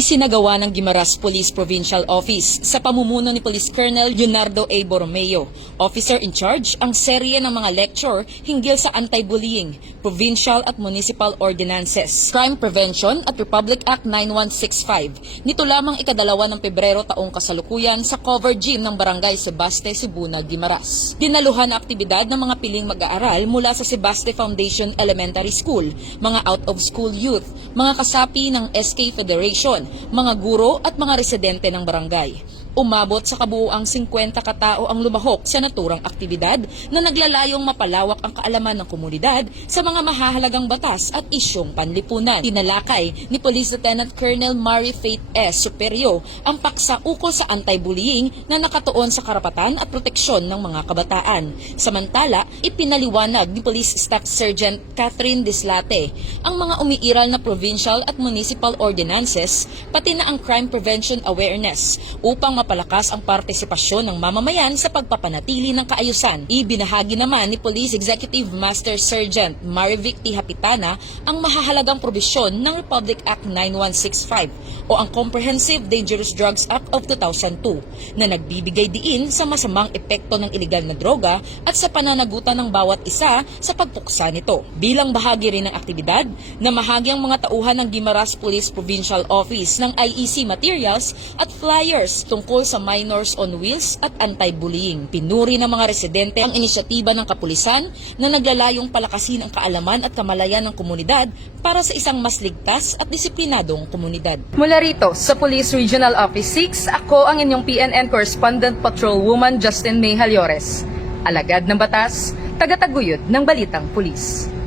Isinagawa ng Guimaras Police Provincial Office sa pamumuno ni Police Colonel Leonardo A. Borromeo, officer in charge, ang serye ng mga lecture hinggil sa anti-bullying, provincial at municipal ordinances, crime prevention at Republic Act 9165. Nito lamang ikadalawa ng Pebrero taong kasalukuyan sa cover gym ng Barangay Sebaste, Sibuna, Guimaras. Dinaluhan na aktibidad ng mga piling mag-aaral mula sa Sebaste Foundation Elementary School, mga out-of-school youth, mga kasapi ng SK Federation, mga guro at mga residente ng barangay. Umabot sa kabuuang 50 katao ang lumahok sa naturang aktibidad na naglalayong mapalawak ang kaalaman ng komunidad sa mga mahahalagang batas at isyong panlipunan. Tinalakay ni Police Lieutenant Colonel Mary Faith S. Superio ang paksa ukol sa anti-bullying na nakatuon sa karapatan at proteksyon ng mga kabataan. Samantala, ipinaliwanag ni Police Staff Sergeant Catherine Dislate ang mga umiiral na provincial at municipal ordinances pati na ang crime prevention awareness upang mapalakas ang partisipasyon ng mamamayan sa pagpapanatili ng kaayusan. Ibinahagi naman ni Police Executive Master Sergeant Marivic T. Hapitana ang mahahalagang probisyon ng Republic Act 9165 o ang Comprehensive Dangerous Drugs Act of 2002 na nagbibigay diin sa masamang epekto ng iligal na droga at sa pananagutan ng bawat isa sa pagpuksa nito. Bilang bahagi rin ng aktibidad, namahagi ang mga tauhan ng Guimaras Police Provincial Office ng IEC materials at flyers tungkol sa minors on wheels at anti-bullying. Pinuri ng mga residente ang inisyatiba ng kapulisan na naglalayong palakasin ang kaalaman at kamalayan ng komunidad para sa isang mas ligtas at disiplinadong komunidad. Mula rito sa Police Regional Office 6, ako ang inyong PNN Correspondent Patrolwoman Justin May Halyores. Alagad ng batas, tagataguyod ng Balitang Pulis.